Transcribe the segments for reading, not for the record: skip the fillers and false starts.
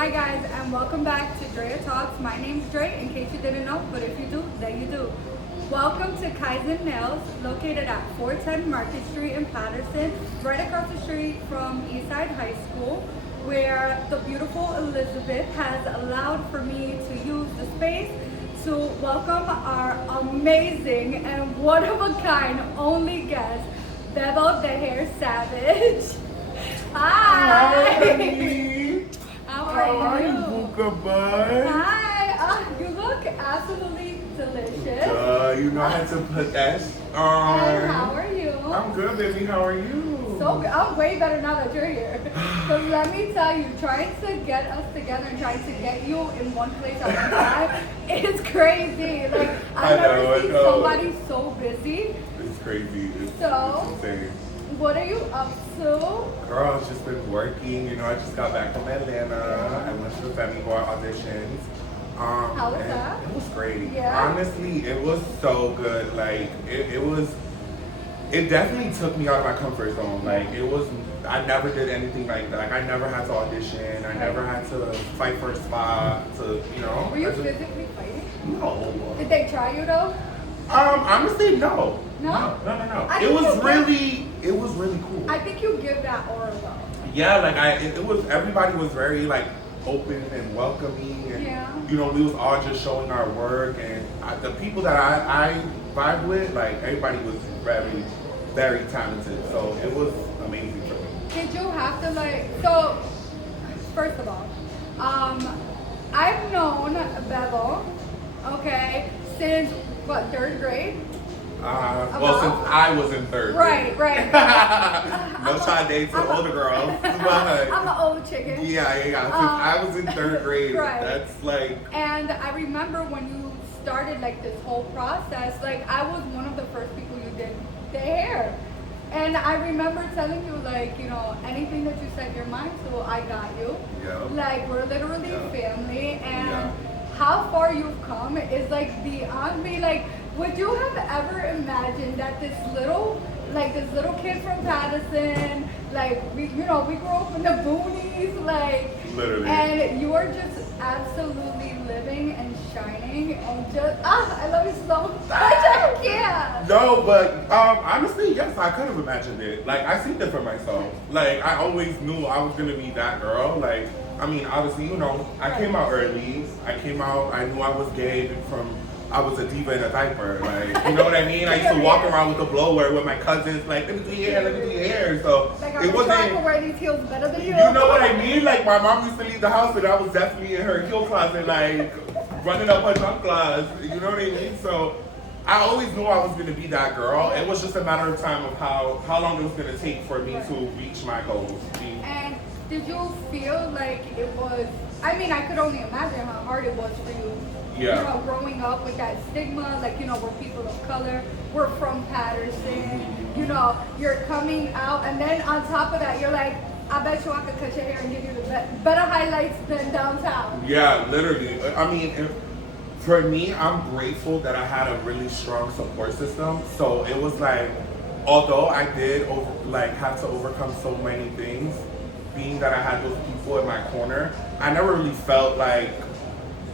Hi guys, and welcome back to Drea Talks. My name's Dre, in case you didn't know, but if you do, then you do. Welcome to Kaizen Nails, located at 410 Market Street in Patterson, right across the street from Eastside High School, where the beautiful Elizabeth has allowed for me to use the space to welcome our amazing and one-of-a-kind only guest, BEBO the Hair Savage. Hi! How are you? Buka Bud? Hi! You look absolutely delicious. You know I had to put that on. And how are you? I'm good, baby. How are you? So good. I'm way better now that you're here. Because let me tell you, trying to get us together and trying to get you in one place at one time is crazy. Like, I've never seen somebody so busy. It's crazy. It's insane. What are you up to? Girl, I've just been working. You know, I just got back from Atlanta. I went to the FEMME auditions. How was that? It was great. Yeah. Honestly, it was so good. Like, it definitely took me out of my comfort zone. Like, I never did anything like that. Like, I never had to audition. I never had to fight for a spot. Were you physically fighting? No. Did they try you though? Honestly, no. No? No. It was really cool. I think you give that aura though. Yeah, like everybody was very like open and welcoming, and you know, we was all just showing our work, and the people that I vibe with, like everybody was very, very talented, so it was amazing for me. Did you have to so first of all, I've known BEBO, okay, since what, 3rd grade? Well, since I was in 3rd grade. Right. No child dates to older girls. I'm an old chicken. Yeah. Since I was in 3rd grade, right. That's like. And I remember when you started like this whole process, like I was one of the first people you did the hair. And I remember telling you, like, you know, anything that you set your mind to, I got you. Yeah. Like, we're literally family, and how far you've come is like beyond me. Like, would you have ever imagined that this little kid from Patterson, like, we grew up in the boonies, like, literally, and you are just absolutely living and shining, and just, I love you so much, I can't. No, but honestly, yes, I could have imagined it. Like, I seen it for myself. Like, I always knew I was gonna be that girl. Like, I mean, obviously, you know, I came out early. I knew I was gay I was a diva in a diaper, like, you know what I mean? I used to walk around with a blower with my cousins, like, let me do your hair, so like, it wasn't. Trying to wear these heels better than you. You know what I mean? Like, my mom used to leave the house and I was definitely in her heel closet, like, running up her junk closet, you know what I mean? So, I always knew I was gonna be that girl. It was just a matter of time of how long it was gonna take for me to reach my goals. And did you feel like it was, I mean, I could only imagine how hard it was for you. Yeah. You know, growing up with that stigma, like, you know, we're people of color, we're from Patterson, you know, you're coming out, and then on top of that, you're like, I bet you I could cut your hair and give you the better highlights than downtown. Yeah, literally. I mean, for me, I'm grateful that I had a really strong support system. So it was like, although I did have to overcome so many things, being that I had those people in my corner, I never really felt like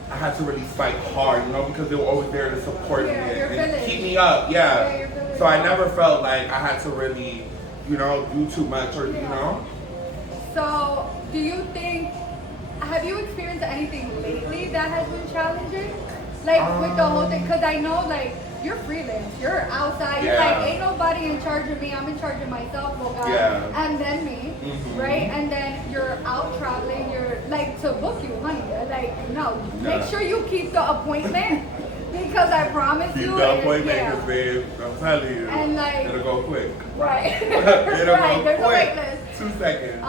I had to really fight hard, you know, because they were always there to support me and keep me up. So I never felt like I had to really, you know, do too much or, you know. So do you think, have you experienced anything lately that has been challenging? Like with the whole thing, because I know, like, you're freelance, you're outside, you're like, ain't nobody in charge of me, I'm in charge of myself, and then me, right? And then you're out traveling, you're like, to book you, honey, like, no, make sure you keep the appointment, because I promise keep you, the appointment, babe, I'm telling you, and like, it'll go quick. Right, it'll right, go there's quick. a wait list. 2 seconds.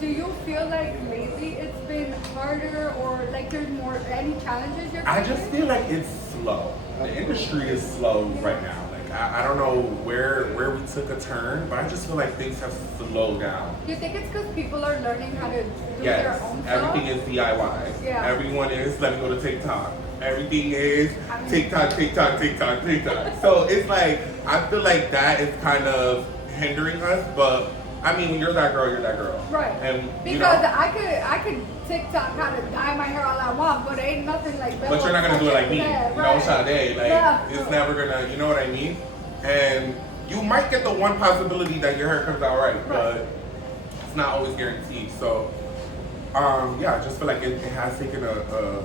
Do you feel like lately it's been harder, or like there's more, any challenges you're facing? I just feel like it's slow. The industry is slow right now. Like, I don't know where we took a turn, but I just feel like things have slowed down. Do you think it's because people are learning how to do their own stuff? Everything is DIY. Yeah. Everyone is, let me go to TikTok. Everything is TikTok. So it's like, I feel like that is kind of hindering us, but I mean, when you're that girl, you're that girl. Right. And because I could TikTok how to dye my hair all I want, but ain't nothing like that. But you're not gonna do it like me. Right. You know, Sade. Like yeah. it's never gonna. You know what I mean? And you might get the one possibility that your hair comes out right, but it's not always guaranteed. So, yeah, I just feel like it has taken a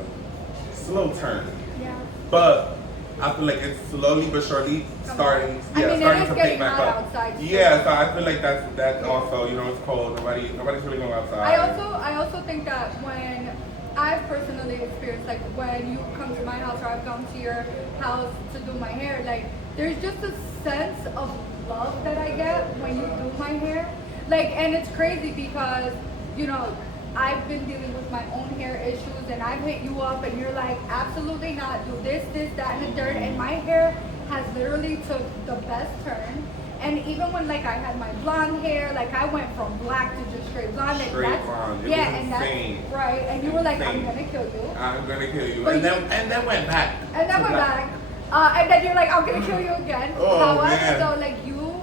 slow turn. Yeah. But I feel like it's slowly but surely starting to pick back up. Outside, yeah, so I feel like that's also, you know, it's cold. Nobody's really going outside. I also think that when I've personally experienced, like when you come to my house or I've come to your house to do my hair, like there's just a sense of love that I get when you do my hair. Like, and it's crazy because, you know, I've been dealing with my own hair issues and I've hit you up and you're like, absolutely not, do this, that, and the third. And my hair has literally took the best turn. And even when like I had my blonde hair, like I went from black to just straight blonde. Straight blonde. It yeah, was and insane. that's right. And you were like, I'm gonna kill you. I'm gonna kill you. But and then went back. And then went back. And then you're like, I'm gonna kill you again. Oh, however, man. though, like you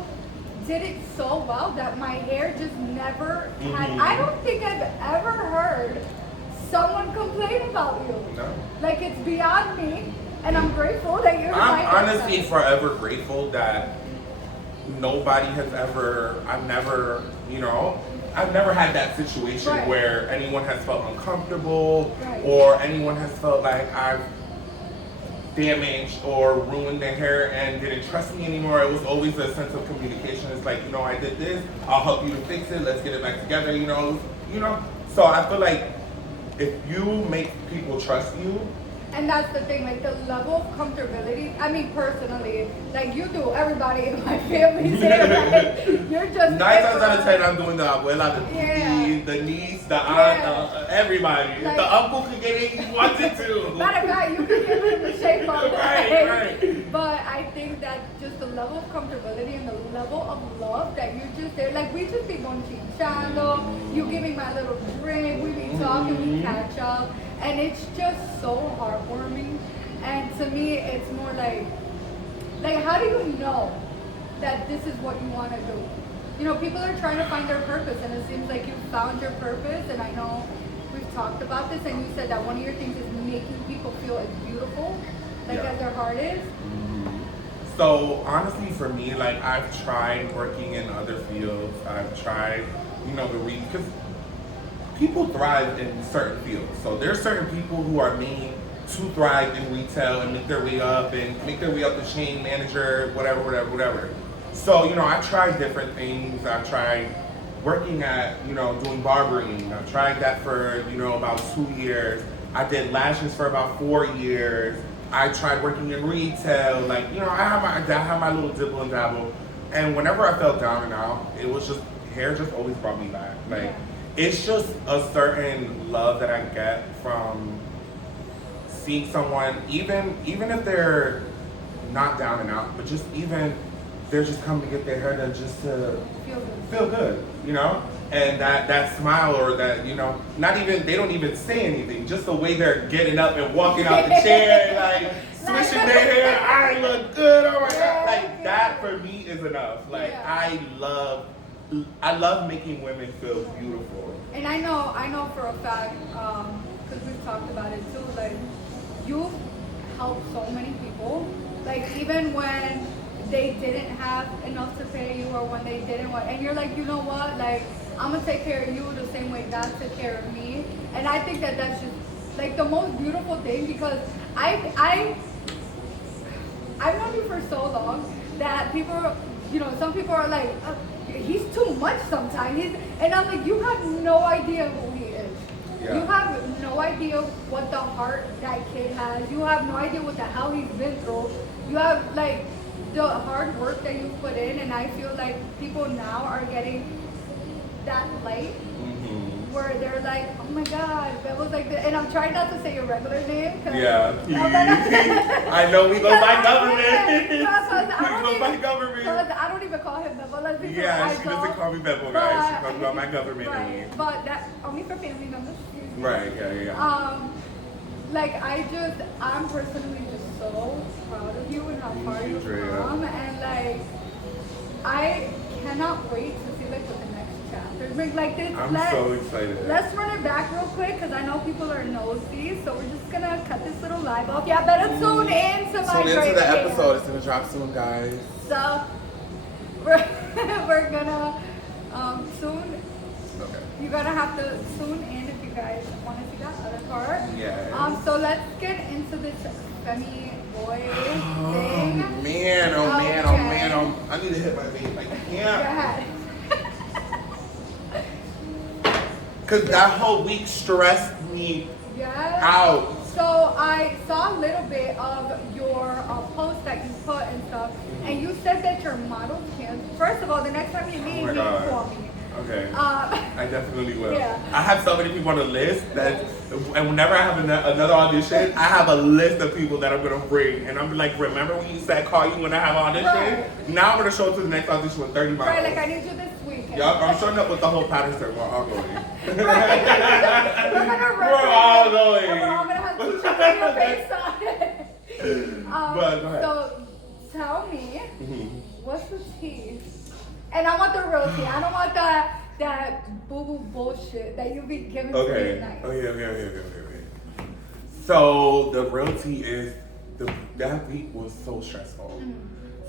did it so well that my hair just never had. I don't think I've ever heard someone complain about you. No. Like it's beyond me, and I'm grateful that you're. I'm honestly forever grateful that nobody has ever. I've never had that situation where anyone has felt uncomfortable or anyone has felt like I've damaged or ruined their hair and didn't trust me anymore. It was always a sense of communication. It's like, you know, I did this, I'll help you to fix it, let's get it back together, you know. So I feel like if you make people trust you. And that's the thing, like the level of comfortability. I mean, personally, like you do, everybody in my family's hair, right? You're just 9 times out of 10, I'm doing the abuela, the niece, the aunt, everybody. Like, the uncle can get it, he wants it to. Matter of fact, you can give him the shape of it. Right. But I think that just the level of comfortability and the level of love that you're just there. Like we just be bonchinchando, you giving my little drink, we be talking, we catch up. And it's just so heartwarming. And to me, it's more like how do you know that this is what you want to do? You know, people are trying to find their purpose, and it seems like you found your purpose. And I know we've talked about this, and you said that one of your things is making people feel as beautiful, as their heart is. So honestly, for me, like I've tried working in other fields. I've tried, because people thrive in certain fields. So there's certain people who are made to thrive in retail and make their way up the chain, manager, whatever. So, I've tried different things. I've tried working at, doing barbering. I've tried that for, about 2 years. I did lashes for about 4 years. I tried working in retail. I have my little dibble and dabble. And whenever I felt down and out, it was just, hair just always brought me back. It's just a certain love that I get from seeing someone, even if they're not down and out, but just even they're just coming to get their hair done just to feel good, And that smile or that, they don't even say anything, just the way they're getting up and walking out the chair, swishing their hair, I look good, oh my God. That for me is enough. I love making women feel beautiful. And I know for a fact, because we've talked about it too, you've helped so many people. Even when they didn't have enough to pay you or when they didn't want, and you're like, you know what, I'm gonna take care of you the same way God took care of me. And I think that that's just the most beautiful thing, because I've known you for so long that people, some people are like, he's too much sometimes. And I'm like, you have no idea who he is. Yeah. You have no idea what the heart that kid has. You have no idea what the hell he's been through. You have the hard work that you put in, and I feel like people now are getting that light where they're like, oh my God, BEBO's like this. And I'm trying not to say your regular name. Yeah. I know we go by government. We go by government. Because I don't even call him BEBO. She doesn't call me BEBO, guys. She calls me by my government name. But that only for family members. Right, yeah. I'm personally just so proud of you and how far you've come. And I cannot wait to see what the next There's been like this. I'm so excited. Let's run it back real quick because I know people are nosy. So we're just gonna cut this little live off. Yeah, better tune in to my Tune into the episode. It's gonna drop soon, guys. So we're gonna soon. Okay. You're gonna have to tune in if you guys want to see that other part. Yes. So let's get into this FEMME boy thing. Man, oh man, oh man, oh. I need to hit my vape. Like, Go yeah. ahead. Cause that whole week stressed me Yes. out. So I saw a little bit of your post that you put and stuff, and you said that your models can't. First of all, the next time you meet me, call me. Okay. I definitely will. Yeah. I have so many people on the list that, and whenever I have another audition, I have a list of people that I'm gonna bring, and I'm like, remember when you said call you when I have an audition? Right. Now I'm gonna show up to the next audition with 30 miles. Right, like I need you this week. Yup, I'm showing up with the whole Patterson. We're all going. We're gonna We're all going. And we're all gonna have to check your face on it. But go ahead. So tell me, what's the tea? And I want the real tea. I don't want that boo-boo bullshit that you be giving to me at night. Okay. So the real tea is that week was so stressful.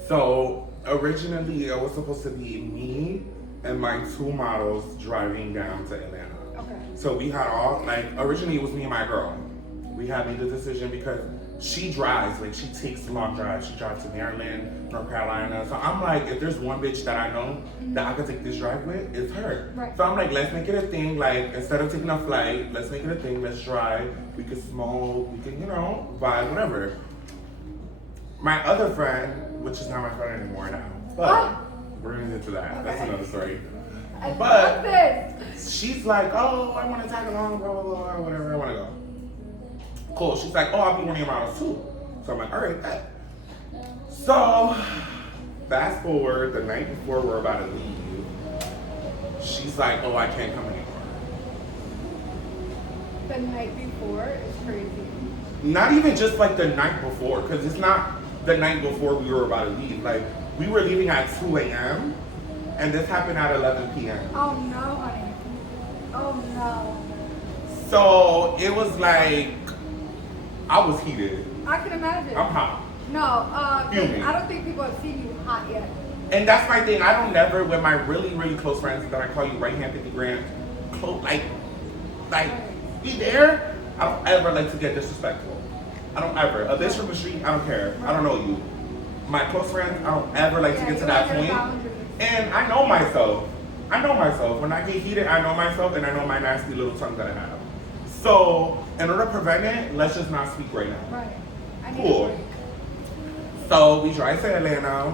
So originally it was supposed to be me and my 2 models driving down to Atlanta. Okay. So we had all, like, originally it was me and my girl. We had made the decision because she drives, like, she takes long drives. She drives to Maryland, North Carolina. So I'm like, if there's one bitch that I know that I could take this drive with, it's her. Right. So I'm like, let's make it a thing. Like, instead of taking a flight, let's make it a thing. Let's drive. We could smoke. We could, vibe, whatever. My other friend, which is not my friend anymore now, but we're gonna get into that. Okay. That's another story. I But love this. she's like, oh, I want to tag along, blah, blah, blah, whatever, I want to go. Cool. She's like, oh, I'll be one of your models too. So I'm like, all right, bet. So, fast forward, the night before we're about to leave, she's like, oh, I can't come anymore. The night before is crazy. Not even just like the night before, because it's not the night before we were about to leave. Like, we were leaving at 2 a.m., and this happened at 11 p.m. Oh no, honey. Oh no. So, it was like, I was heated. I can imagine. I'm hot. No, Fuming. I don't think people have seen you hot yet. And that's my thing. I don't never, with my really, really close friends that I call you right hand 50 grand, like, be there. I don't ever like to get disrespectful. I don't ever. A bitch from the street, I don't care. I don't know you. My close friends, I don't ever like to get to that point. And I know myself. When I get heated, I know myself, and I know my nasty little tongue that I have. So, in order to prevent it, let's just not speak right now. Right. I need Cool. a break. So we drive to Atlanta.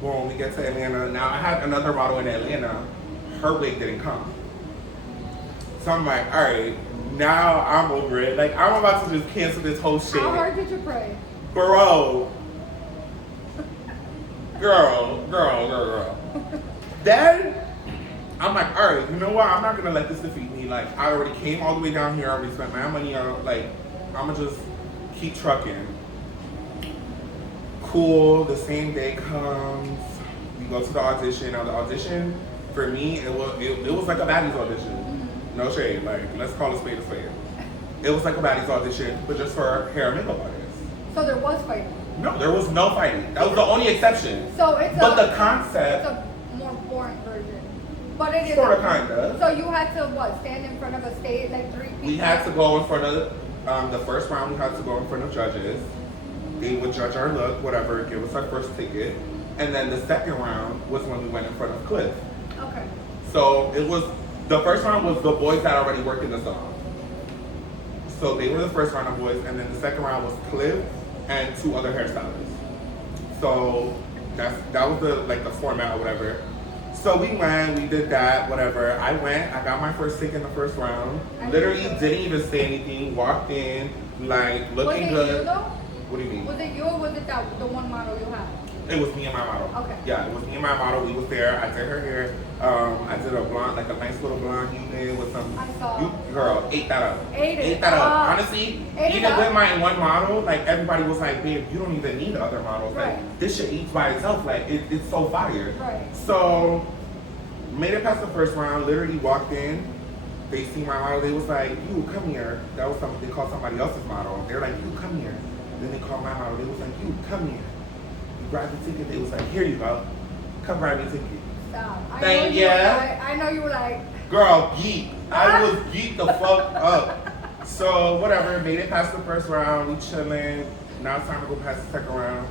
Boom, we get to Atlanta. Now I had another model in Atlanta. Her wig didn't come. So I'm like, all right, now I'm over it. Like, I'm about to just cancel this whole shit. How hard did you pray? Bro. Girl. Then, I'm like, all right, you know what? I'm not going to let this defeat me. Like, I already came all the way down here. I already spent my money on, like, I'm going to just keep trucking. Cool, the same day comes. We go to the audition. Now, the audition, for me, it was like a baddies audition. No shade. Like, let's call a spade a spade. It was like a baddies audition, but just for hair and makeup artists. So there was fighting? No, there was no fighting. That was the only exception. So it's the concept. It's a more boring version. But it is. Sort of, kinda. So you had to, stand in front of a stage, like 3 people? We had to go in front of, the first round we had to go in front of judges. They would judge our look, whatever, give us our first ticket. And then the second round was when we went in front of Cliff. Okay. So the first round was the boys that already worked in the song. So they were the first round of boys, and then the second round was Cliff and 2 other hairstylists. So that was the format or whatever. So we went, we did that, whatever. I got my first ticket in the first round. Literally didn't even say anything, walked in, like, looking good. Was it you though? What do you mean? Was it you or was it the one model you had? It was me and my model. Okay. Yeah, it was me and my model. We was there. I did her hair. I did a blonde, like a nice little blonde unit with some. I saw. You, girl, ate that up. Ate that it up. up. Honestly, Ate it even up. with my one model, like everybody was like, babe, you don't even need other models. Right. Like this shit eats by itself. Like it's so fire. Right. So Made it past the first round. Literally walked in. They see my model. They was like, "You come here." That was something they called somebody else's model. They're like, "You come here." Then they called my model. They was like, "You come here." You grab the ticket. They was like, "Here you go. Come grab your ticket." Stop. Thank you. I know you were like, girl, geek. I was geeked the fuck up. So whatever. Made it past the first round. We chilling. Now it's time to go past the second round.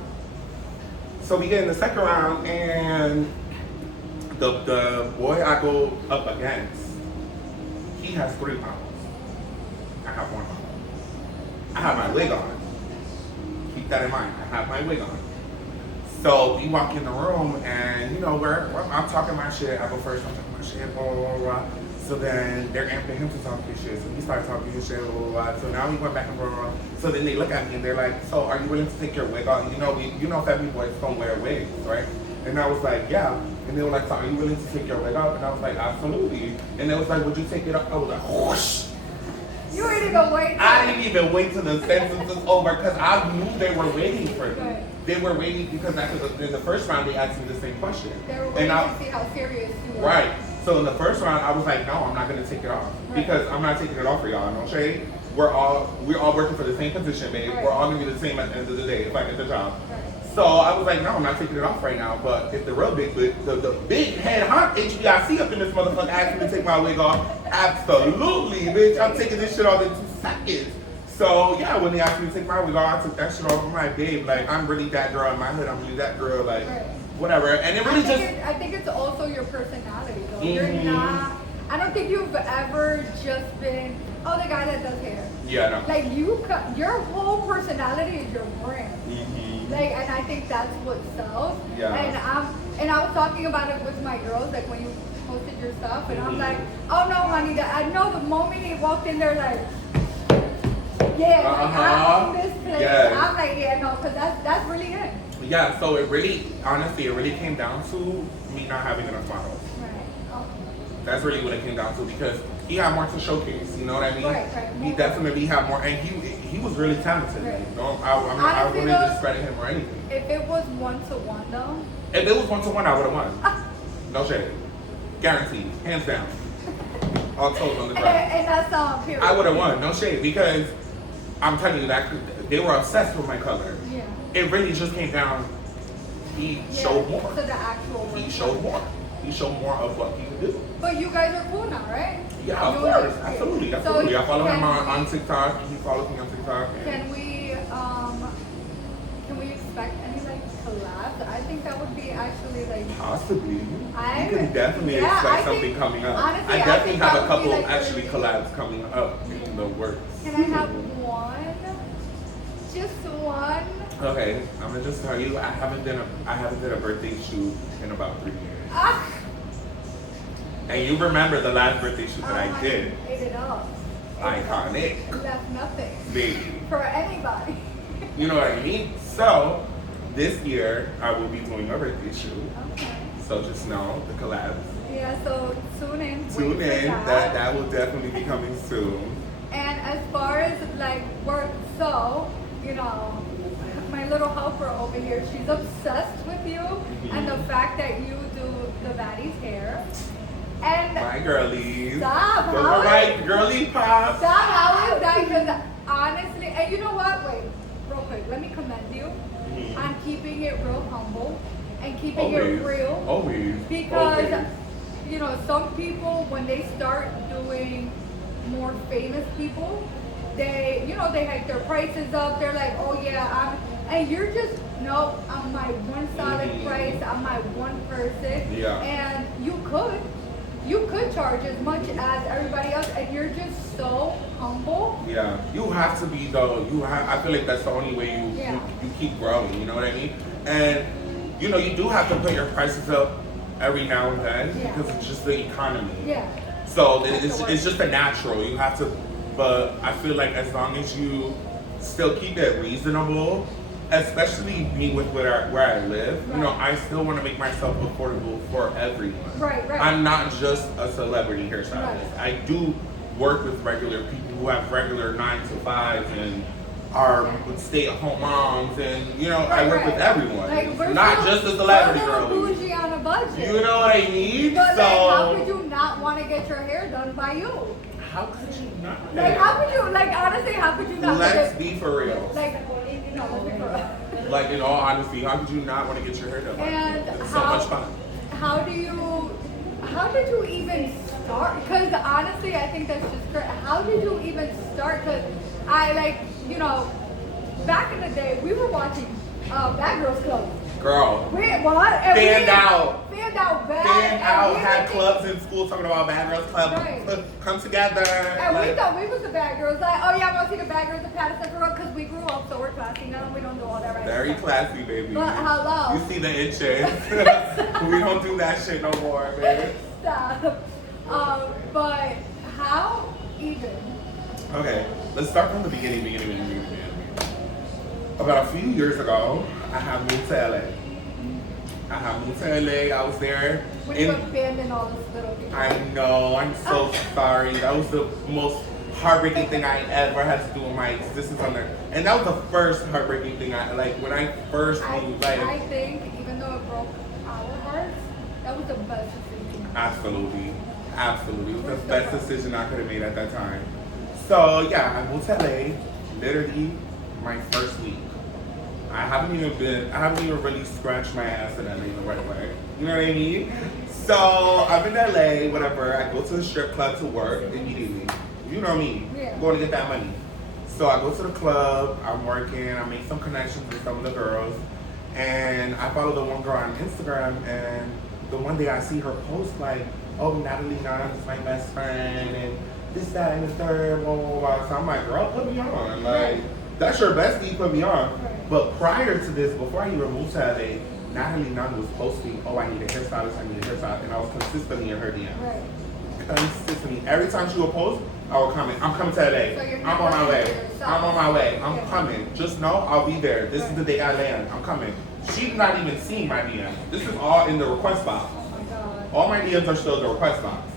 So we get in the second round, and the boy I go up against, he has 3 models. I have 1 model. I have my wig on. Keep that in mind. I have my wig on. So we walk in the room, and you know, I'm talking my shit. I go first. I'm talking my shit. Blah blah blah. So then they're amping him to talk his shit. So he started talking his shit. Blah blah blah. So now we went back and forth. So then they look at me and they're like, "So are you willing to take your wig off? You know, FEMME boys don't wear wigs, right?" And I was like, "Yeah." And they were like, "So are you willing to take your wig off?" And I was like, "Absolutely." And they was like, "Would you take it off?" I was like, "Whoosh." you didn't even wait. I didn't even wait till the sentence was over because I knew they were waiting for me. Right. They were waiting because in the first round they asked me the same question. They were waiting to see how serious you were. Right. So in the first round I was like, no, I'm not gonna take it off. Right. Because I'm not taking it off for y'all, no shade. We're all working for the same position, babe. Right. We're all gonna be the same at the end of the day if I get the job. Right. So I was like, no, I'm not taking it off right now. But if the real the big head hot HBIC up in this motherfucker asked me to take my wig off, absolutely, bitch. I'm taking this shit off in 2 seconds. So yeah, when they asked me to take my wig off, I took that shit off. I'm like, babe, like I'm really that girl in my hood. I'm really that girl, like whatever. And it really I think it's also your personality, though. You're not. I don't think you've ever just been, oh, the guy that does hair. Yeah, no. Like your whole personality is your brand. Like, and I think that's what sells. Yeah. And I was talking about it with my girls, like when you posted your stuff, and I'm like, oh no, honey, I know the moment he walked in there, like, yeah, like, I own this place. Yes. I'm like, yeah, no, because that's really it. Yeah, so it really, honestly, it really came down to me not having enough models. Right. Oh. That's really what it came down to because he had more to showcase, you know what I mean? Right. He definitely had more, and he was really talented. Right. You know, I wouldn't discredit him or anything. If it was 1-to-1 though. If it was 1-to-1, I would have won. No shade. Guaranteed. Hands down. All toes on the ground. And that's period. I would have won. No shade. Because I'm telling you that they were obsessed with my color. Yeah. It really just came down. He showed more. To the actual work. He showed more. He showed more of what he could do. But you guys are cool now, right? Yeah, of course. Absolutely. Absolutely. So I follow him on TikTok. He follows me on TikTok. Can we expect any like collabs? I think that would be actually like Possibly. You can definitely expect something coming up. Honestly, I definitely have a couple like actually collabs coming up in the works. Can I have one? Just one? Okay, I'm gonna just tell you, I haven't done a birthday shoot in about 3 years. Ah! And you remember the last birthday shoot that I did? Ate it up. Iconic. Left nothing. Baby. For anybody. You know what I mean? So, this year, I will be doing a birthday shoot. Okay. So just know the collabs. Yeah, so tune in. Tune in. That will definitely be coming soon. And as far as like work, so, you know, my little helper over here, she's obsessed with you and the fact that you do the baddie's hair. And my girlies. Stop. Those are my girly pops. Stop. How is that? Because honestly, and you know what? Wait, real quick. Let me commend you on keeping it real humble and keeping it real. Always. Because, you know, some people, when they start doing more famous people, they, you know, they hike their prices up. They're like, oh yeah, and you're just, no, I'm my one solid price. I'm my one person. Yeah. And you could charge as much as everybody else, and you're just so humble. Yeah, you have to be though. I feel like that's the only way you keep growing. You know what I mean? And you know, you do have to put your prices up every now and then because it's just the economy. Yeah. So it's just a natural. You have to, but I feel like as long as you still keep it reasonable, especially me with where I live, you know, I still want to make myself affordable for everyone. Right. I'm not just a celebrity hairstylist. I do work with regular people who have regular 9 to 5s and our stay-at-home moms, and you know, I work with everyone, Like, we're not still, just the celebrity we're a girl. little bougie on a budget. You know what I mean? But So like, how could you not want to get your hair done by you? how could you not? Like, how could you, like, honestly, how could you not? Let's be for real. Like, no, let's be for real. Like, in all honesty, how could you not want to get your hair done? And it's so how, much fun. how did you even start? Because honestly, I think that's just great. How did you even start? Because I, like, you know, back in the day, we were watching Bad Girls Club. Girl. Wait, what? And Fanned out. Fanned out bad. Fanned out, we had would clubs in school talking about Bad Girls Club. Right. Come together. And like, we thought we was the bad girls. Like, oh yeah, I want to see the bad girls in Patterson Road because we grew up, so we're classy now. We don't do all that right very now. classy, baby. But hello. You see the inches. We don't do that shit no more, baby. Stop. But how even? Okay, let's start from the beginning. About a few years ago, I have moved to LA. I was there. When you abandoned all this little things. I know, I'm so sorry. That was the most heartbreaking thing I ever had to do in my existence on there. And that was the first heartbreaking thing when I first moved. I think, even though it broke our hearts, that was the best decision. Absolutely. It was the best decision I could have made at that time. So yeah, I moved to LA, literally my first week. I haven't even really scratched my ass in LA the right way. You know what I mean? So I'm in LA, whatever. I go to the strip club to work immediately. You know me, Yeah. going to get that money. So I go to the club, I'm working, I make some connections with some of the girls, and I follow the one girl on Instagram, and the one day I see her post like, oh, Natalie Nunn is my best friend, and this, that, and the third, blah, blah, blah. So I'm like, girl, put me on. Like, that's your bestie, put me on. Right. But prior to this, before I even moved to LA, Natalie Nunn was posting, oh, I need a hairstylist, and I was consistently in her DM. Right. Consistently. Every time she would post, I would comment, I'm coming to LA. So I'm on my way. I'm on my way. I'm Yeah. coming. Just know I'll be there. This is the day I land. I'm coming. She's not even seeing my DM. This is all in the request box. Oh my God. All my DMs are still in the request box.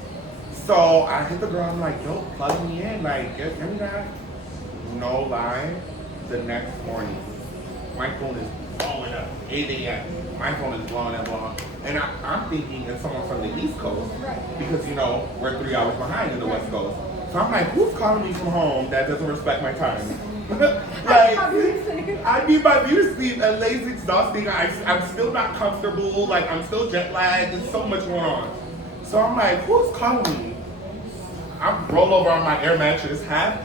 So I hit the girl, I'm like, yo, plug me in. Like, give me that. No lie. The next morning, my phone is blowing up. 8 a.m. My phone is blowing up. And I'm thinking it's someone from the East Coast. Right. Because, you know, we're 3 hours behind in the West Coast. So I'm like, who's calling me from home that doesn't respect my time? Like, I need my beauty sleep, and LA's exhausting. I'm still not comfortable. Like, I'm still jet lagged. There's so much going on. So I'm like, who's calling me? I roll over on my air mattress, half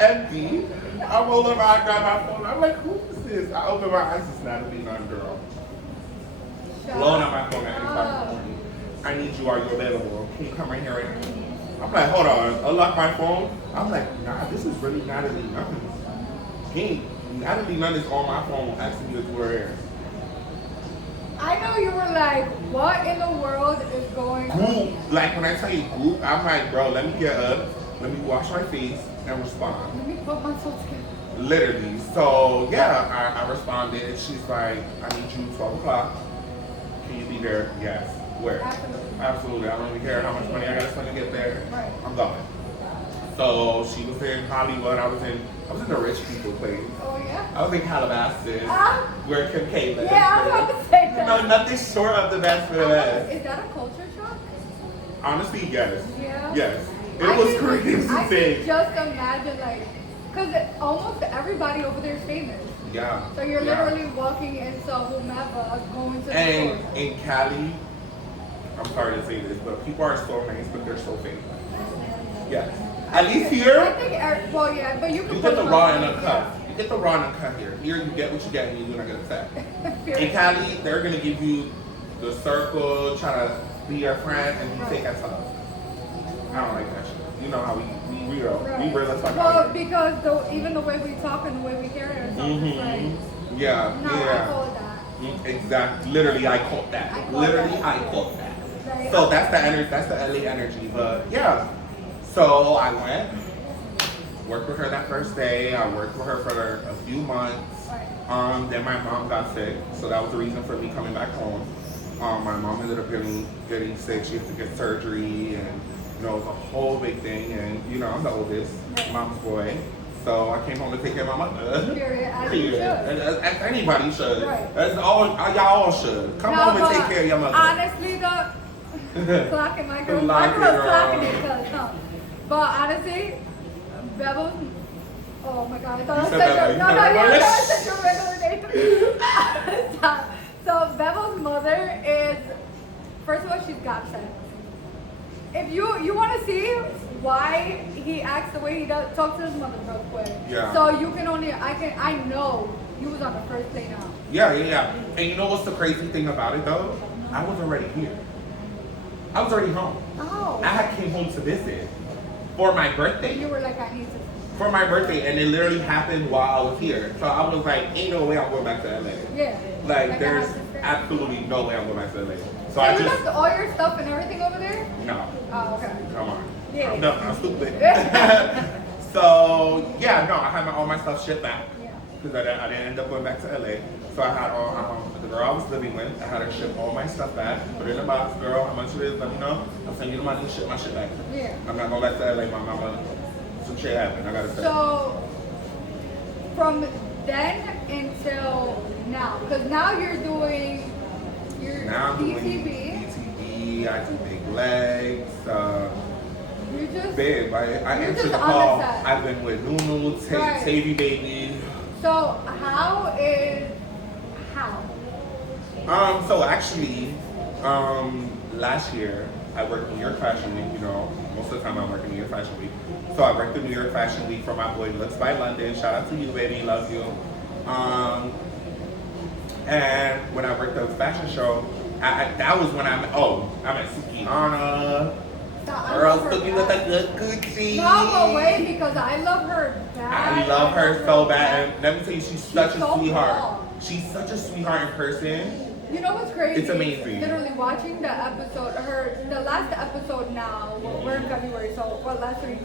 empty. I roll over, I grab my phone. I'm like, who is this? I open my eyes, it's Natalie Nunn, girl. Blowing up my phone at any time in the morning. I need you, are you available? Can you come right here right now? I'm like, hold on, unlock my phone. I'm like, nah, this is really Natalie Nunn. Natalie Nunn is on my phone asking me to do her hair. I know you were like, what in the world is going on? Group, like when I tell you group, I'm like, bro, let me get up, let me wash my face and respond. Let me put myself together. Literally. So yeah, I responded. She's like, I need you 12 o'clock. Can you be there? Yes. Where? Absolutely. I don't even care how much money I gotta spend to get there. Right. I'm going. So she was in Hollywood. I was in the rich people place. Oh yeah? I was in Calabasas, where Kim K lives. Yeah, I was about to say that. No, nothing short of the best for the best. Is that a culture shock? Honestly, yes. Yeah. Yes. It was crazy. I can just imagine, like, because almost everybody over there is famous. Yeah. So you're literally walking into whomever, going to the And store. in Cali, I'm sorry to say this, but people are so nice, but they're so fake. Yes. At least here, I think, well, yeah, but you can you put get the them raw on, and uncut. You get the raw and uncut here. Here, you get what you get, and you do not get upset. In Cali, they're gonna give you the circle, try to be your friend, and you take that stuff. I don't like that shit. You know how we real. Right. We real as fuck. Well, because even the way we talk and the way we carry ourselves is like, Yeah. no, Yeah. I call it that. Exactly. Literally, I caught that. I caught Literally, that. I caught that. Right. So that's the energy. That's the LA energy. But yeah. So I went, worked with her that first day. I worked with her for a few months. Right. Then my mom got sick, so that was the reason for me coming back home. My mom ended up getting sick. She had to get surgery, and you know, it was a whole big thing. And you know, I'm the oldest, mom's boy. So I came home to take care of my mother. Period, as you should. As anybody should. Right. As y'all all should. Come home and take care of your mother. Honestly, though, clocking my girl. My girl's clocking it, cause no. But honestly, Bebo's. Oh my God! I thought I said your regular name. So Bebo's mother is. First of all, she's God sent. If you want to see why he acts the way he does, talk to his mother real quick. Yeah. So you can only, I know you was on the first day now. Yeah. And you know what's the crazy thing about it though? I was already here. I was already home. Oh. I had came home to visit for my birthday. You were like, I need to. For my birthday, and it literally happened while I was here. So I was like, ain't no way I'm going back to LA. Yeah. Like there's absolutely no way I'm going back to LA. So you left all your stuff and everything over there? No. Oh, okay. Come on. Yeah. I'm dumb. I'm stupid. So yeah, no, I had all my stuff shipped back because I didn't end up going back to LA. So I had all the girl I was living with. I had her ship all my stuff back. Put it in a box, girl. How much it is? Let me know. I'll send you the money and ship my shit back. Yeah. I'm not going back to LA. My mama, some shit happened. I gotta say. So from then until now, because now you're doing your DTB. I do big legs. You just Babe, I answered the call. I've been with Nunu, Tavy Baby. So So actually, last year I worked New York Fashion Week. You know, most of the time I work in New York Fashion Week. So I worked the New York Fashion Week for my boy Looks by London. Shout out to you, baby, love you. And when I worked the fashion show, that was when I met Sukiana. Girl, Suki with a good Gucci. No way, because I love her bad. I love her so bad. And let me tell you, she's such a so sweetheart. cool. She's such a sweetheart in person. You know what's crazy? It's amazing. Literally watching the episode, the last episode now, we're in February, so last week.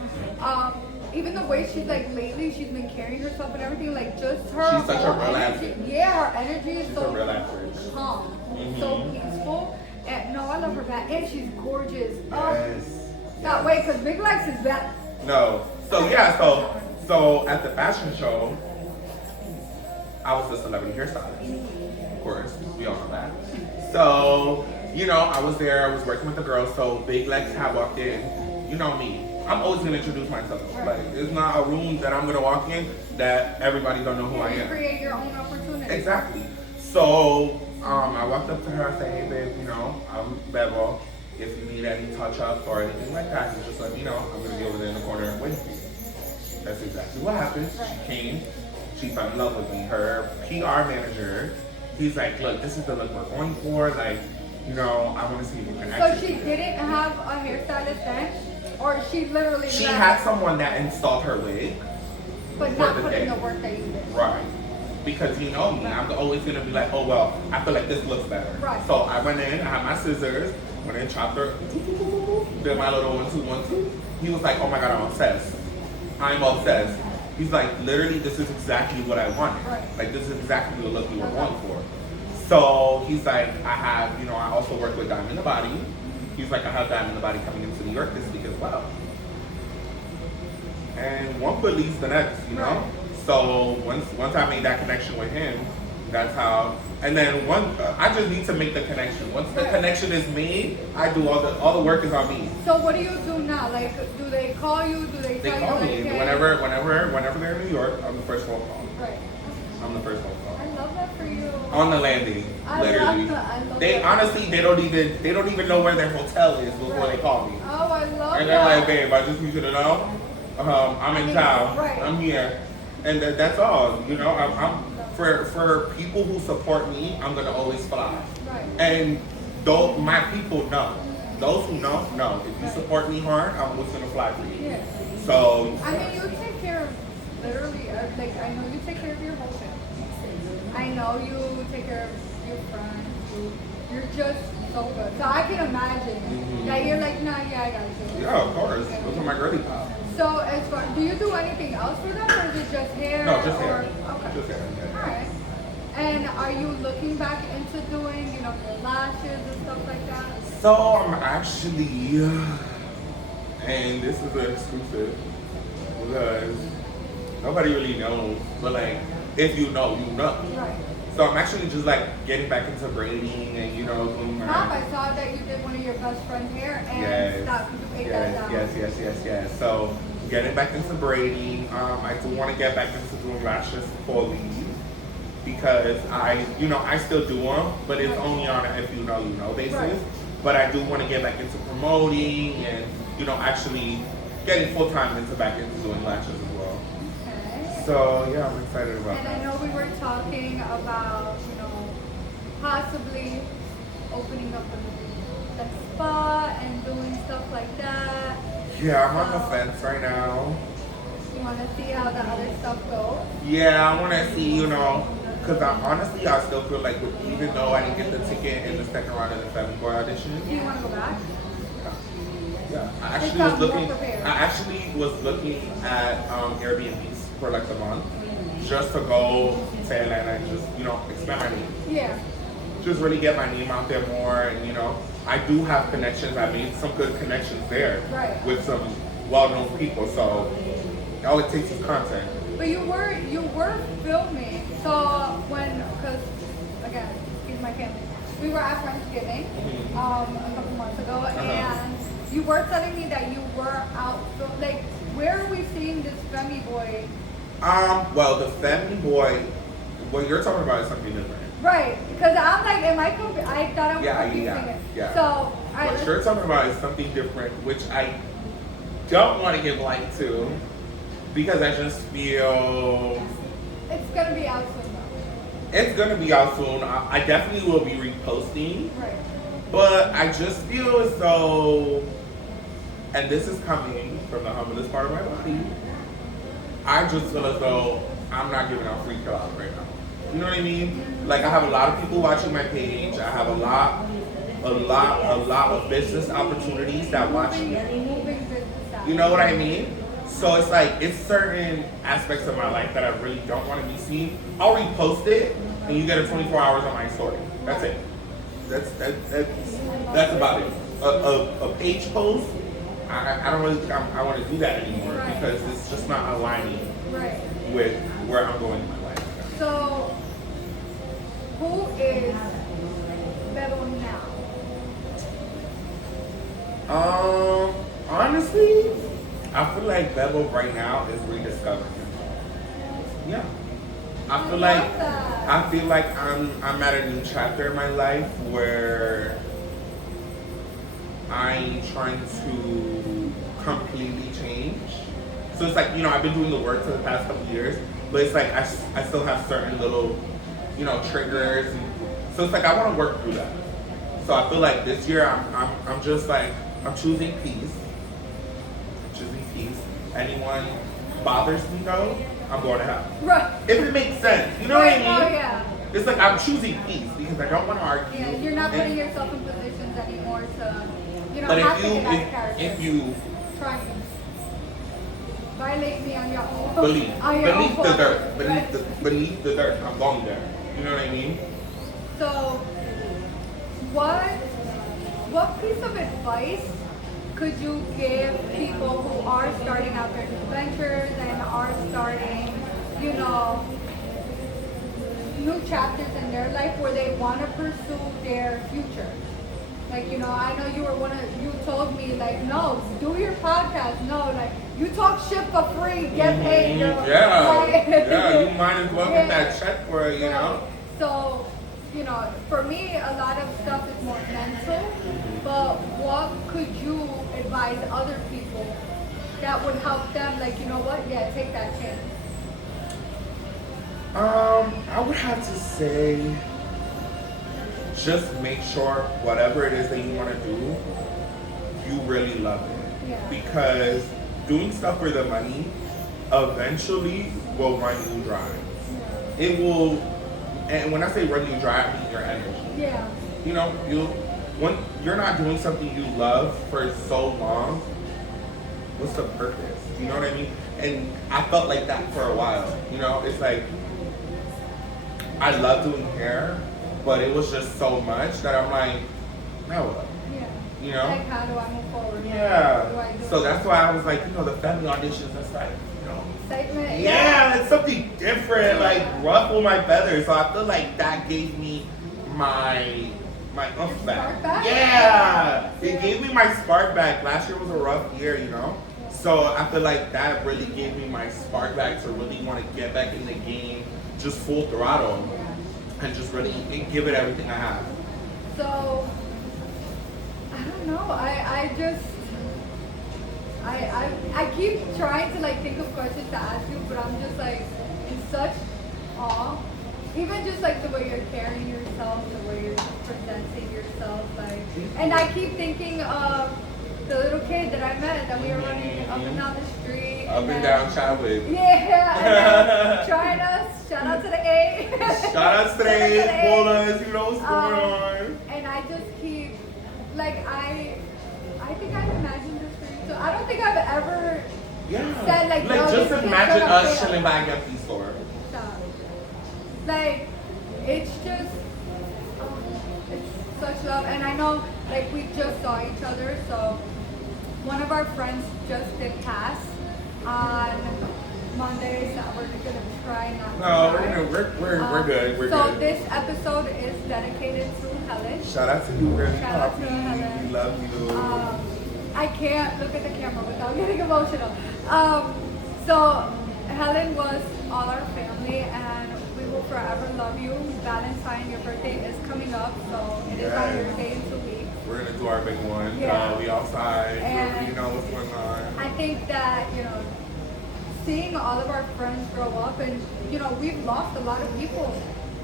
Even the way she's like lately, she's been carrying herself and everything, like just her. She's such a real energy. Yeah, her energy is she's so a real actress. calm, so peaceful. And no, I love her back, and she's gorgeous. Yes. That way, because Big Lex is back. No. So yeah, so at the fashion show, I was the celebrity hairstylist. Of course, we all know that. So, you know, I was there, I was working with the girls, so Big Lex had walked in. You know me. I'm always gonna introduce myself. Like, it's not a room that I'm gonna walk in that everybody don't know who I am. Create your own opportunity. Exactly. So, I walked up to her, I said, hey babe, you know, I'm BEBO. If you need any touch-ups or anything like that, you just let me know. I'm gonna be over there in the corner waiting for you. That's exactly what happened. She came, she fell in love with me. Her PR manager, he's like, look, this is the look we're going for. Like, you know, I wanna see if you can actually. So she didn't have a hairstylist then? Or she literally She had someone that installed her wig. But not put in the work that you did. Right. Because you know me, I'm always gonna be like, oh well, I feel like this looks better. Right. So I went in, I had my scissors, went in, chopped her, did my little 1, 2, 1, 2. He was like, oh my God, I'm obsessed. I'm obsessed. He's like, literally, this is exactly what I wanted. Right. Like, this is exactly the look you were going for. So he's like, I have, you know, I also work with Diamond in the Body. He's like, I have Diamond in the Body coming into New York this week as well. And one foot leads the next, you know? Right. So once I made that connection with him, that's how. And then I just need to make the connection. Once the connection is made, I do all the work is on me. So what do you do now? Like, do they call you? Do they tell call you? me Like, whenever they're in New York. I'm the first phone call. Right. I'm the first phone call. I love that for you. On the landing, literally. I love They that. honestly they don't even know where their hotel is before they call me. Oh, I love And that. they're like, babe, I just need you to know, I'm in town. Right. I'm here, and that's all. You know, I'm for people who support me, I'm gonna always fly. Right. And though my people know, those who know. If you support me hard, I'm always gonna fly for you. Yeah. So I mean, you take care of literally. Like, I know you take care of your whole family. I know you take care of your friends. You're just so good. So I can imagine that you're like, nah, yeah, I got you. yeah, of course. Those are my girly pop. So as far, do you do anything else for them, or is it just hair? No, just hair. Okay. Just hair. All right. And are you looking back into doing, your lashes and stuff like that? So I'm actually, and this is an exclusive because nobody really knows. But like, if you know, you know. Right. So I'm actually just like getting back into braiding and doing my. I saw that you did one of your best friend's hair and stop. You take that down. Yes. So getting back into braiding. I do want to get back into doing lashes fully because I still do them, but it's only on a if you know basis. Right. But I do want to get back into promoting and actually getting full time back into doing lashes as well. Okay. So yeah, I'm excited about And that. I know we were talking about, possibly opening up a spa and doing stuff like that. Yeah, I'm on the fence right now. You want to see how the other stuff goes? Yeah, I want to see, because honestly, I still feel like even though I didn't get the ticket in the second round of the FEMME Boy audition. Do you want to go back? Yeah, I They actually got was more looking. prepared. I actually was looking at Airbnbs for like a month, just to go to Atlanta and just expand my name. Yeah. Just really get my name out there more, and I do have connections. I made some good connections there Right. with some well-known people. So all it takes is content. But you were filming. So because again, he's my family. We were at Thanksgiving a couple months ago, and you were telling me that you were out. Like, where are we seeing this FEMME Boy? Well, the FEMME Boy, what you're talking about is something different. Right, because I'm like, I thought I was confusing it. Yeah. So, What you're talking about is something different, which I don't want to give light to, because I just feel it's gonna be out soon, though. it's gonna be out soon. I definitely will be reposting, Right. but I just feel as though, and this is coming from the humblest part of my body, I just feel as though I'm not giving out free clout right now. You know what I mean? Like, I have a lot of people watching my page. I have a lot of business opportunities that watch me. Moving business out. You know what I mean? So it's like, it's certain aspects of my life that I really don't want to be seen. I'll repost it, and you get a 24 hours on my story. That's it. That's about it. A page post, I don't really think I want to do that anymore, Right. because it's just not aligning Right. with where I'm going in my life. So, who is BEBO now? Honestly, I feel like BEBO right now is rediscovering. Yeah. I feel like I'm at a new chapter in my life where I'm trying to completely change. So it's like, I've been doing the work for the past couple years, but it's like I still have certain little, triggers. And so it's like I want to work through that. So I feel like this year I'm just like, I'm choosing peace. Anyone bothers me though, I'm going to hell. Right. If it makes sense, you know what I mean? Oh, yeah. It's like I'm choosing peace because I don't want to argue. Yeah, you're not putting yourself in positions anymore to, But have to get out of character. if you Try me. Violate me on your own. beneath on your own the form. dirt, Right. beneath the dirt, I'm going there. You know what I mean? So, what piece of advice could you give people who are starting out their new ventures and are starting, new chapters in their life where they want to pursue their future? Like, I know you told me, like, no, do your podcast. No, like, you talk shit for free, get paid. Yeah, you might as well get that check for it, So, for me, a lot of stuff is more mental, but what could you advise other people that would help them, like, take that chance? I would have to say, just make sure whatever it is that you want to do, you really love it. Yeah. Because doing stuff for the money eventually will run you dry. Yeah. It will, and when I say run you dry, I mean your energy. Yeah. When you're not doing something you love for so long, what's the purpose? You know what I mean? And I felt like that for a while. It's like, I love doing hair, but it was just so much that I'm like, now what? Yeah. Like, how do I move forward? What do I Yeah. do? So that's why I was like, the FEMME auditions, that's like, Excitement. yeah, it's something different, like ruffle my feathers. So I feel like that gave me my oomph back. Yeah, it gave me my spark back. Last year was a rough year, you know. So I feel like that really gave me my spark back to really want to get back in the game, just full throttle, and just really give it everything I have. So I don't know. I keep trying to like think of questions to ask you, but I'm just like in such awe. Even just like the way you're carrying yourself, the way you're presenting yourself, like. And I keep thinking of the little kid that I met that we were running up and down the street. Up and down Chadwick. Yeah, and then trying us. Shout out to the A. Shout out to the A. Bolas, you know what's going on. And I just keep, like, I think I've imagined this for you too. I don't think I've ever said like no, just this imagine kid's us chilling by a Geppi store. Like, it's just, it's such love. And I know, like, we just saw each other, so one of our friends just did pass on Monday, so we're gonna try not to. No, we're good. We're so good. this episode is dedicated to Helen. Shout out to you, girl. Shout out to Helen. We love you. I can't look at the camera without getting emotional. So Helen was all our family, and we will forever love you. Valentine, your birthday is coming up, so it is on your day in 2 weeks. We're gonna do our big one. Yeah. We outside. And you know what's going on. I think that, you know, seeing all of our friends grow up, and you know, we've lost a lot of people.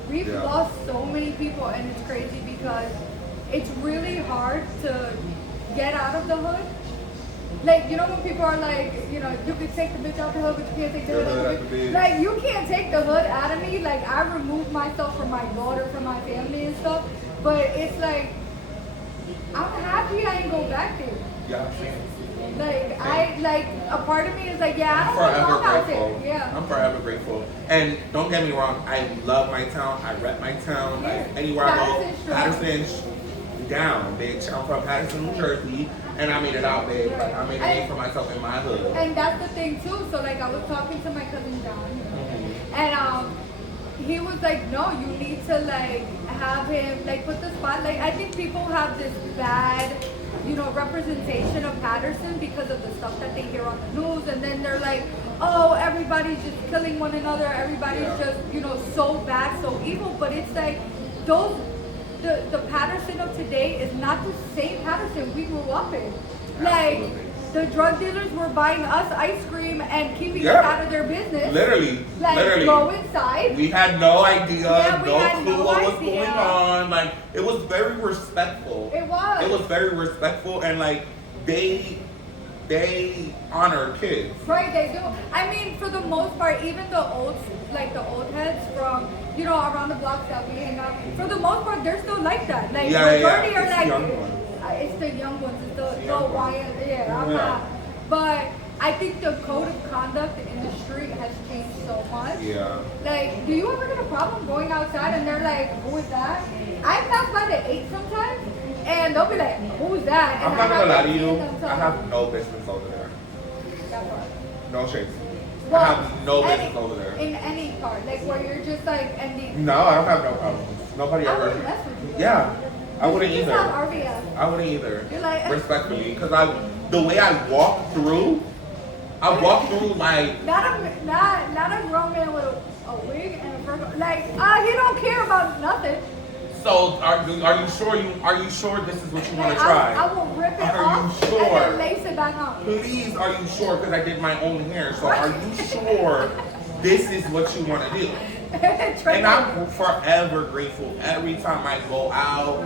We've lost so many people, and it's crazy because it's really hard to get out of the hood. Like, you know, when people are like, you know, you could take the bitch out the hood, but you can't take the hood out the hood. Like, you can't take the hood out of me. Like, I removed myself from my daughter, from my family and stuff. But it's like, I'm happy I ain't go back there. Yeah, like, a part of me is like, yeah, I don't forever belong out grateful. there. Yeah. I'm forever grateful. And don't get me wrong, I love my town. I rep my town. Yeah. Like, anywhere I go, Patterson's down, bitch. I'm from Patterson, New Jersey, and I made it out, babe. Like, I made a name for myself in my hood. And that's the thing too. So like, I was talking to my cousin John, and he was like, no, you need to like have him like put the spotlight. I think people have this bad, you know, representation of Patterson because of the stuff that they hear on the news, and then they're like, oh, everybody's just killing one another, everybody's just, you know, so bad, so evil. But it's like the Patterson of today is not the same Patterson we grew up in. Like, the drug dealers were buying us ice cream and keeping us out of their business. Literally. Go inside. We had no idea, no clue what was going on. Like, it was very respectful. It was. It was very respectful, and like they honor kids. Right, they do. I mean, for the most part, even the old heads from, you know, around the blocks that we hang out, for the most part, they're still like that. Like, majority are like, it's the young ones, it's the YN, I'm not. But I think the code of conduct in the street has changed so much. Yeah. Like, do you ever get a problem going outside and they're like, who is that? I pass by the 8 sometimes, and they'll be like, who's that? And I'm not gonna lie to you, I have no business over there. No shakes. Well, I have no business over there. In any part, like where you're just like ending. No, I don't have no problems. Nobody I ever. wouldn't mess with you. Yeah, I wouldn't You either. just have RBF. I wouldn't either. You're like, respectfully, because the way I walk through like not a grown man with a wig and a fur. Like, he don't care about nothing. So are you sure this is what you want to try? I will rip it off you sure? and then lace it back on. Please, are you sure? Because I did my own hair. So are you sure this is what you want to do? And I'm forever grateful every time I go out.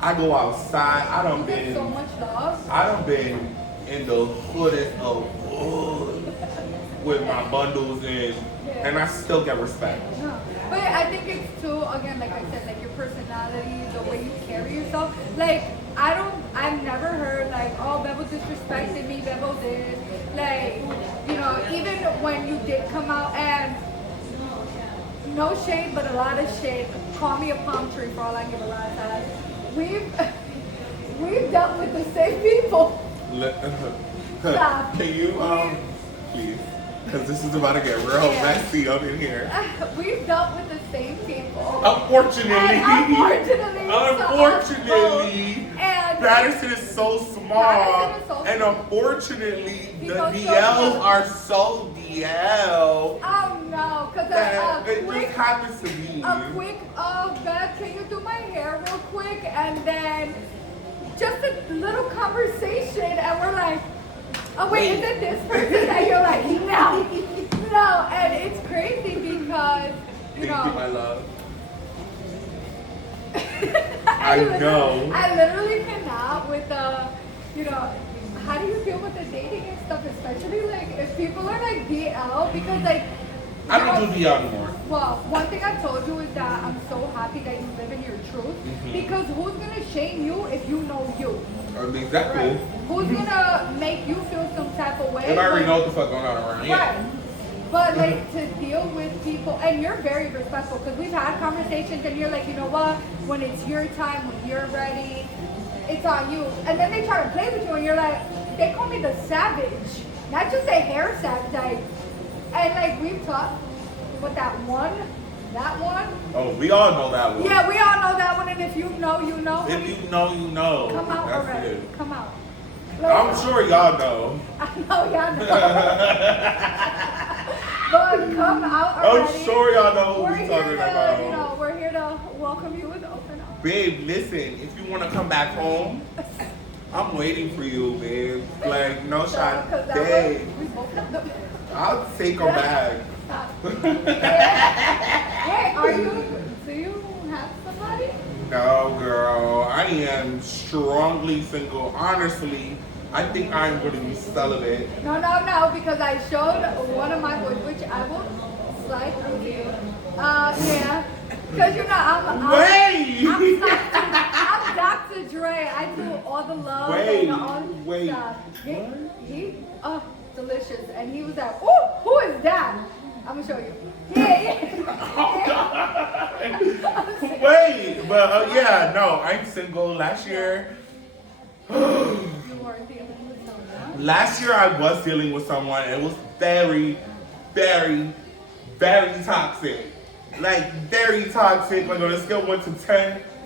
I go outside. I done been so much love. I done been in the hoodest of hood with my bundles and I still get respect. No. But I think it's too, again, like I said, like your personality, the way you carry yourself. Like, I've never heard like, oh, Bebo disrespected me, Bebo this. Like, you know, even when you did come out, and no shade, but a lot of shade. Call me a palm tree for all I give a lot of time. We've dealt with the same people. Stop. Can you please? Because this is about to get real messy up in here. We've dealt with the same people. Unfortunately. Unfortunately. Patterson is so small. And unfortunately, the DLs are so DL. Oh no, because it just happens to be. A quick, Beth, can you do my hair real quick? And then just a little conversation, and we're like, oh wait, is it this person? And you're like, no. And it's crazy because, you know. Thank you, my love. I literally cannot with the, you know, how do you deal with the dating and stuff, especially like if people are like DL, because like, I don't do DL anymore. Well, one thing I told you is that I'm so happy that you live in your truth, because who's gonna shame you if you know you? Exactly. Right? Who's gonna make you feel some type of way? If I already know what the fuck going on around here. Right. But like to deal with people, and you're very respectful, because we've had conversations and you're like, you know what, when it's your time, when you're ready, it's on you. And then they try to play with you and you're like, they call me the savage, not just a hair savage, like, and like we've talked with that one. Oh, we all know that one. Yeah, we all know that one, and if you know, you know. If you know, you know. Come out That's already. it. Come out. I'm sure y'all know. I know y'all know. But come out already. I'm sure y'all know who we're talking about. You know, we're here to welcome you with open arms. Babe, listen, if you want to come back home, I'm waiting for you, babe. Like, no shot. Babe, I'll take them back. Wait, do you have somebody? No, girl. I am strongly single. Honestly, I think I'm going to be celibate. No, because I showed one of my boys, which I will slide through to you. Yeah. Because you know, I'm Dr. Dre. I do all the love and all the stuff. He delicious. And he was like, oh, who is that? I'm gonna show you. Wait, but yeah, no, I'm single. Last year. You weren't dealing with someone? Last year I was dealing with someone. It was very, very, very toxic. Like, very toxic. Like, on a scale of 1 to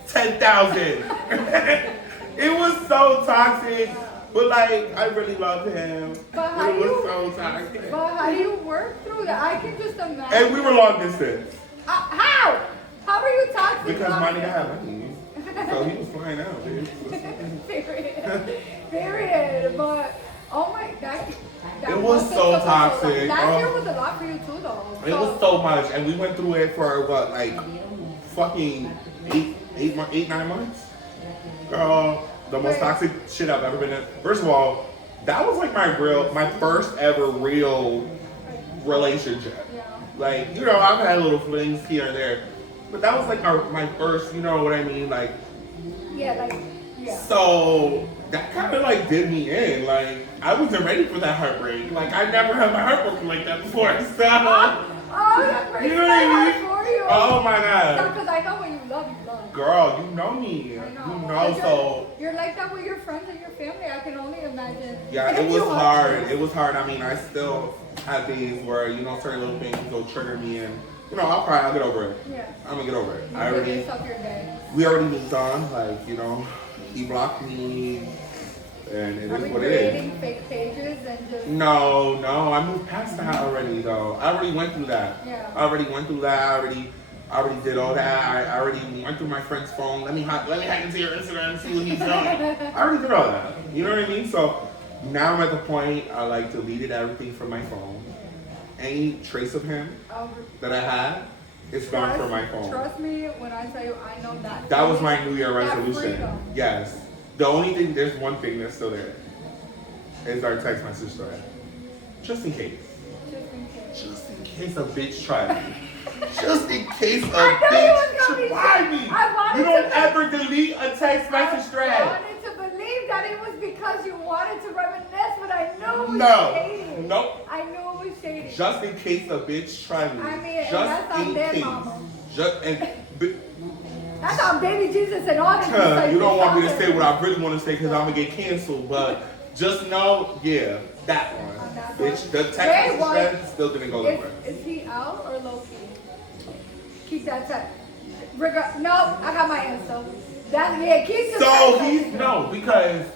10,000. It was so toxic. But, like, I really loved him. But how it was so toxic. But how do you work through that? I can just imagine. And we were long distance. How? How are you toxic? Because my nigga had money. So he was flying out, dude. Period. But, oh my God. It was so toxic. Last year was a lot for you too, though. It was so much, and we went through it for what, like, fucking 9 months? Girl, the most toxic shit I've ever been in. First of all, that was like my first ever real relationship. Yeah. Like, you know, I've had little flings here and there, but that was like my first, you know what I mean? Like, yeah. So that kind of like did me in. Like, I wasn't ready for that heartbreak. Like, I never had my heart broken like that before. So, that breaks you know my what I heart mean? for you. Oh my God. Because I know when you love, you love. Girl, you know me. I know. You know, so. You're like that with your friends and your family. I can only imagine. Yeah, it was hard. It was hard. I mean, I still have days where, you know, certain little things will trigger me, and, you know, I'll cry. I'll get over it. Yeah. I'm gonna get over it. We already moved on. Like, you know, he blocked me, and it is what it is. Creating fake pages and just. No, I moved past that already, though. I already went through that. Yeah. I already went through that. I already did all that. I already went through my friend's phone. Let me hack into your Instagram and see what he's doing. I already did all that. You know what I mean? So now I'm at the point I like deleted everything from my phone. Any trace of him that I had, it's gone from my phone. Trust me when I tell you, I know that. That was my New Year resolution. Freedom. Yes. There's one thing that's still there. Is our text message thread. Just in case. Just in case a bitch tried me. Just in case a bitch tried me. You don't ever delete a text message thread. I wanted to believe that it was because you wanted to reminisce, but I knew it was shady. Nope. I knew it was shady. Just in case a bitch tried me. I mean, just that's on their mama. That's on baby Jesus and all that. You don't want me to say what I really want to say because I'm going to get canceled, but just know, yeah, that one. Bitch, the text Wait, what? message still didn't go nowhere. Is he out or low key? Keep that text. No, I got my answer. That yeah, keep the So text. he's no, because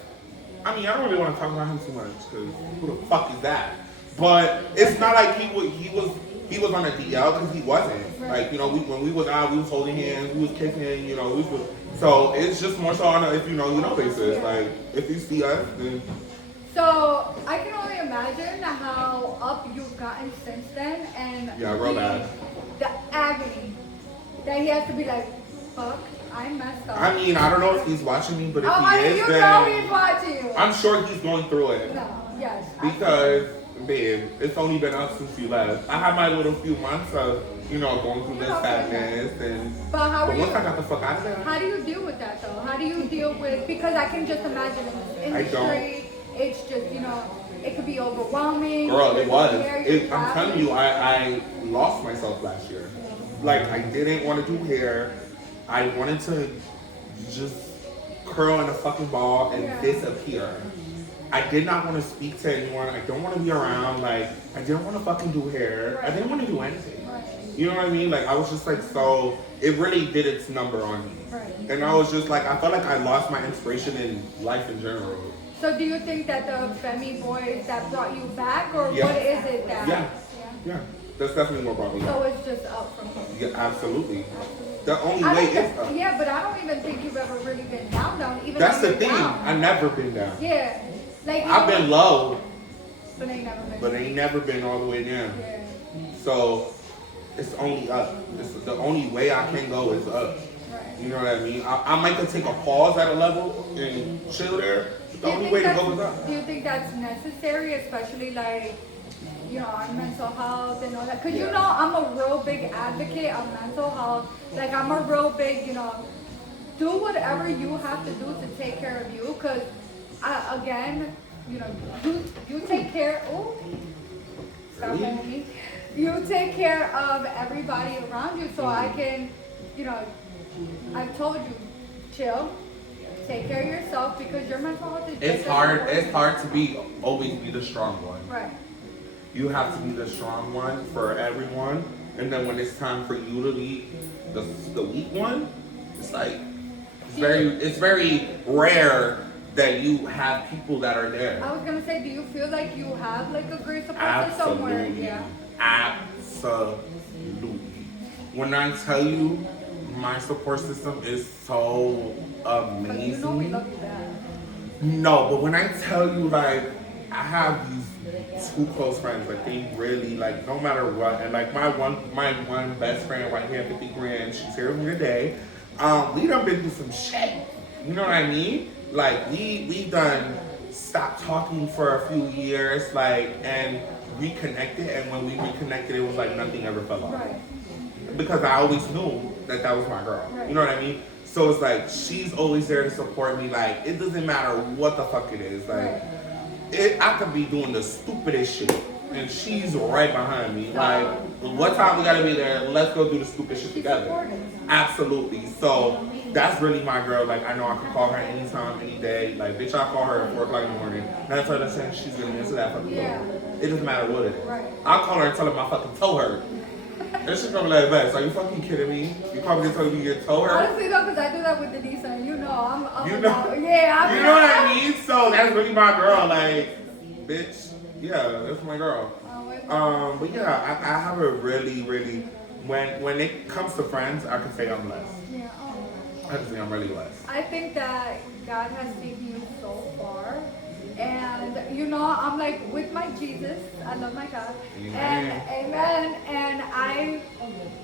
I mean I don't really want to talk about him too much because who the fuck is that? But it's not like he was on a DL because he wasn't. Like, you know, when we was out, we was holding hands, we was kissing, you know, so it's just more so on a if you know basis. Like if you see us, then. So I can only imagine how up you've gotten since then, and Yeah, real bad. The agony that he has to be like, fuck, I messed up. I mean, I don't know if he's watching me, but if he is, you then know he's watching you. I'm sure he's going through it. No, yes. Because, babe, it's only been us since you left. I had my little few months of, you know, going through this sadness and. But once I got the fuck out of there. How do you deal with that though? How do you deal with, because I can just imagine in this industry, it's just, you know, it could be overwhelming. Girl, it was. I'm telling you, I lost myself last year. Like, I didn't want to do hair. I wanted to just curl in a fucking ball and disappear. I did not want to speak to anyone. I don't want to be around. Like, I didn't want to fucking do hair. I didn't want to do anything. You know what I mean? Like, I was just like, so, it really did its number on me. And I was just like, I felt like I lost my inspiration in life in general. So do you think that the FEMME boys that brought you back, or what is it that? Yeah. That's definitely what brought me back. So it's just up from here. Yeah, absolutely. The only way is up. Yeah, but I don't even think you've ever really been down. Even that's the thing. Down. I've never been down. Yeah. Like I've been low. But ain't never been all the way down. Yeah. So it's only up. The only way I can go is up. Right. You know what I mean? I might take a pause at a level and chill there. The only way to go is up. Do you think that's necessary, especially like, you know, on mental health and all that? Because you know, I'm a real big advocate of mental health. Like, I'm a real big, you know, do whatever you have to do to take care of you. Because, again, you know, you take care. Oh, stop hitting me. You take care of everybody around you. So I can, you know, I've told you, chill. Take care of yourself because your mental health is It's hard. It's hard to always be the strong one. Right. You have to be the strong one for everyone, and then when it's time for you to be the weak one, it's like it's very rare that you have people that are there. I was gonna say, do you feel like you have like a great support system somewhere? Yeah. Absolutely. When I tell you my support system is so amazing. You know we love you bad. No, but when I tell you, like, I have these two close friends, like, they really, like, no matter what, and like my one best friend right here, 50 grand, she's here with me today. We done been through some shit. You know what I mean? Like, we done stopped talking for a few years, like, and reconnected, and when we reconnected, it was like nothing ever fell off. Right. Because I always knew that was my girl. Right. You know what I mean? So it's like, she's always there to support me. Like, it doesn't matter what the fuck it is. Like, I could be doing the stupidest shit, and she's right behind me. Like, what time we gotta be there? Let's go do the stupid shit together. Absolutely. So that's really my girl. Like, I know I can call her anytime, any day. Like, bitch, I call her at 4 o'clock in the morning. That's her that's saying she's gonna answer that fucking phone. It doesn't matter what it is. I'll call her and tell her my fucking toe hurt. And she's gonna be like, Vex, are you fucking kidding me? You probably telling me your toe hurt? Honestly though, because I do that with Denise, and you know, I'm you know, yeah, you know what I mean? So that's really my girl. Like, bitch, yeah, that's my girl. But yeah, I have a really, really, when it comes to friends, I can say I'm blessed. Yeah. I can say I'm really blessed. I think that God has taken you so far. And you know, I'm like with my Jesus, I love my God. Amen. And amen. And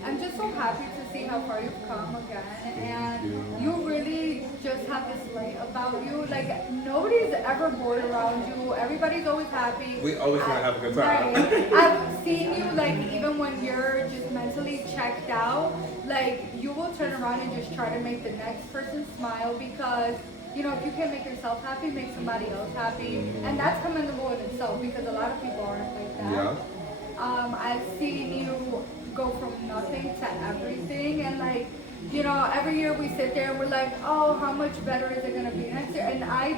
I'm just so happy to see how far you've come again. And you really just have this light about you. Like, nobody's ever bored around you. Everybody's always happy. We always want to have a good time. Right. I've seen you, like, even when you're just mentally checked out, like, you will turn around and just try to make the next person smile because, you know, if you can make yourself happy, make somebody else happy. And that's commendable in itself because a lot of people aren't like that. Yeah. I've seen you go from nothing to everything. And, like, you know, every year we sit there and we're like, oh, how much better is it going to be next year? And I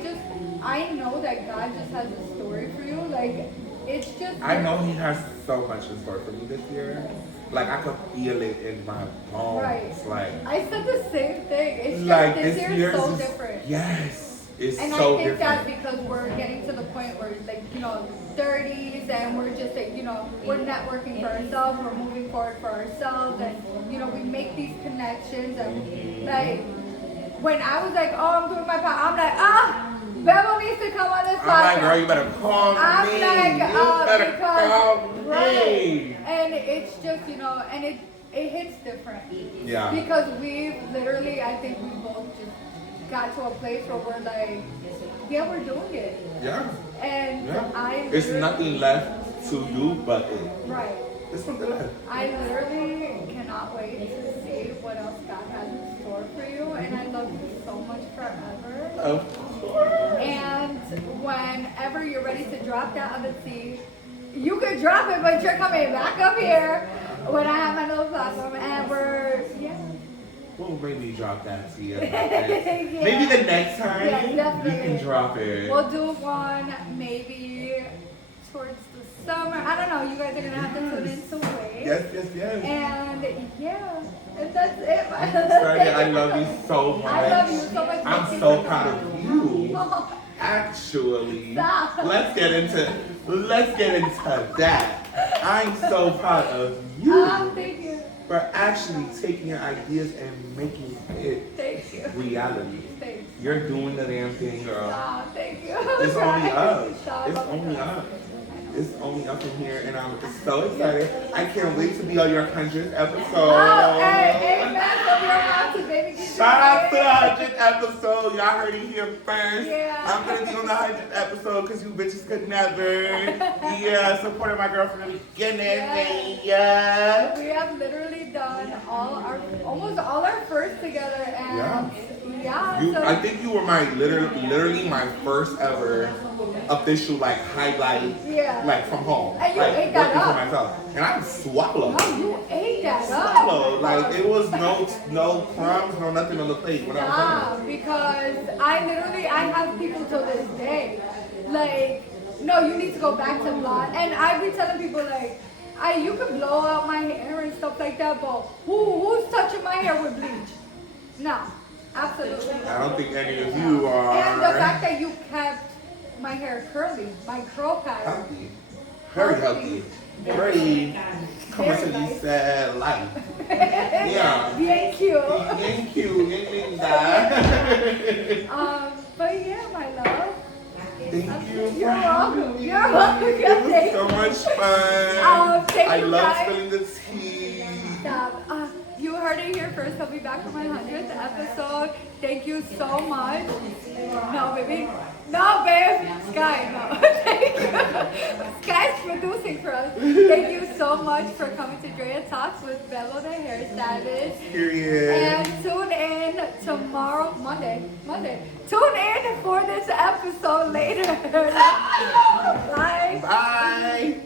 know that God just has a story for you. Like, it's just. I know he has so much in store for me this year. Like I could feel it in my bones. Right. Like I said the same thing. It's just like this this year year is so is different. yes, it's And so I think different. that because we're getting to the point where, like, 30s, and we're just, like, we're networking for ourselves, we're moving forward for ourselves, and, we make these connections, and, like, when I was like, oh, I'm doing my part, I'm like, Bebo needs to come on this podcast. I'm like, girl, you better call I'm me. like, You better call because, me. right, and it's just, and it hits different. Yeah. Because we've literally, I think we both just got to a place where we're like, yeah, we're doing it. Yeah. And Yeah. It's nothing left to do but it. Right. There's nothing left. I literally cannot wait to see what else God has in store for you. And I love you so much forever. Of course. And whenever you're ready to drop that other seed, you can drop it, but you're coming back up here when I have my little platform, and We'll maybe drop that to you. Yeah. Maybe the next time Yes, you definitely. can drop it. We'll do one maybe towards the summer. I don't know. You guys are gonna have to tune in to wait. Yes. And and that's it. I love you so much. I love you so much. I'm so proud of you. Oh, Actually, stop. let's get into that. I'm so proud of you Thank you. for actually taking your ideas and making it Thank you. reality. Thanks. You're doing the damn thing, girl. Thank you. It's only up. Stop. It's only up. It's only up from here, and I'm so excited. I can't wait to be on your 100th episode. Oh, hey, amen. So we're about to baby get Shout out to the 100th episode. Y'all heard it here first. Yeah. I'm going to be on the 100th episode because you bitches could never. Yeah, supporting my girl from the beginning. Yeah. We have literally done almost all our first together, and I think you were literally my first ever official highlight, from home. And you like ate that working up. for myself, and I swallowed. No, you ate that up. Swallowed. Like it was no crumbs, no nothing on the plate. When I was done. Because I have people till this day, like, no, you need to go back to blonde, and I be telling people like, you can blow out my hair and stuff like that, but who's touching my hair with bleach? No, absolutely. I don't think any of you are. And the fact that you kept my hair curly, my curl pattern. Healthy. Very healthy. Very commercially life. Yeah. Bien cute. Thank you. Bien linda. But yeah, my love. Thank you. You're welcome. You're welcome. It was so much fun. Thank I you love guys. spilling the tea. Stop. You heard it here first. I'll be back for my 100th episode. Thank you so much. No, baby. No, babe. Sky, no. Thank you. Sky's producing for us. Thank you so much for coming to Drea Talks with Bebo the hairstylist. Period. And tune in tomorrow, Monday. Tune in for this episode later. Bye. Bye.